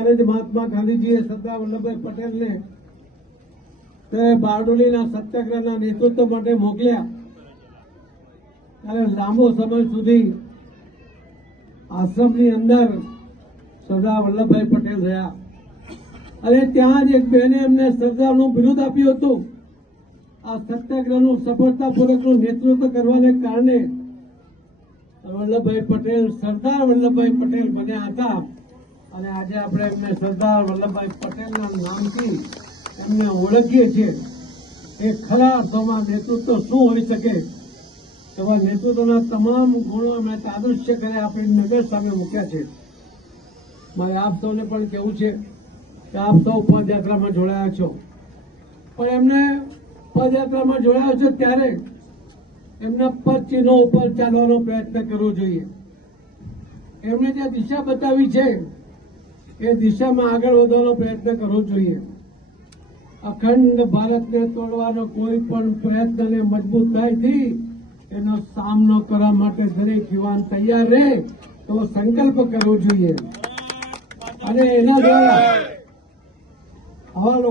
ત્યારે જ મહાત્મા ગાંધીજીએ સરદાર વલ્લભભાઈ પટેલને તે બારડોલીના સત્યાગ્રહના નેતૃત્વ માટે મોકલ્યા ત્યારે લાંબો સમય સુધી આશ્રમની અંદર સરદાર વલ્લભભાઈ પટેલ રહ્યા અને ત્યાં જ એક બહેને એમને સરદારનું બિરુદ આપ્યું હતું. આ સત્યાગ્રહનું સફળતાપૂર્વકનું નેતૃત્વ કરવાને કારણે વલ્લભભાઈ પટેલ સરદાર વલ્લભભાઈ પટેલ બન્યા હતા અને આજે આપણે એમને સરદાર વલ્લભભાઈ પટેલના નામથી એમને ઓળખીએ છીએ. એ ખરા અર્થોમાં નેતૃત્વ શું હોઈ શકે એવા નેતૃત્વના તમામ ગુણો એમણે તાદૃશ્ય કરે આપણી નજર સામે મૂક્યા છે. મારે આપ સૌને પણ કહેવું છે કે આપ સૌ પદયાત્રામાં જોડાયા છો, પણ એમને પદયાત્રામાં જોડાયા છો ત્યારે એમના પદ ચિહ્નો ઉપર ચાલવાનો પ્રયત્ન કરવો જોઈએ. એમણે જે દિશા બતાવી છે એ દિશામાં આગળ વધવાનો પ્રયત્ન કરવો જોઈએ. અખંડ ભારતને તોડવાનો કોઈ પણ પ્રયત્નને મજબૂતાઈથી એનો સામનો કરવા માટે દરેક યુવાન તૈયાર રહે એવો સંકલ્પ કરવો જોઈએ અને એના દ્વારા આવા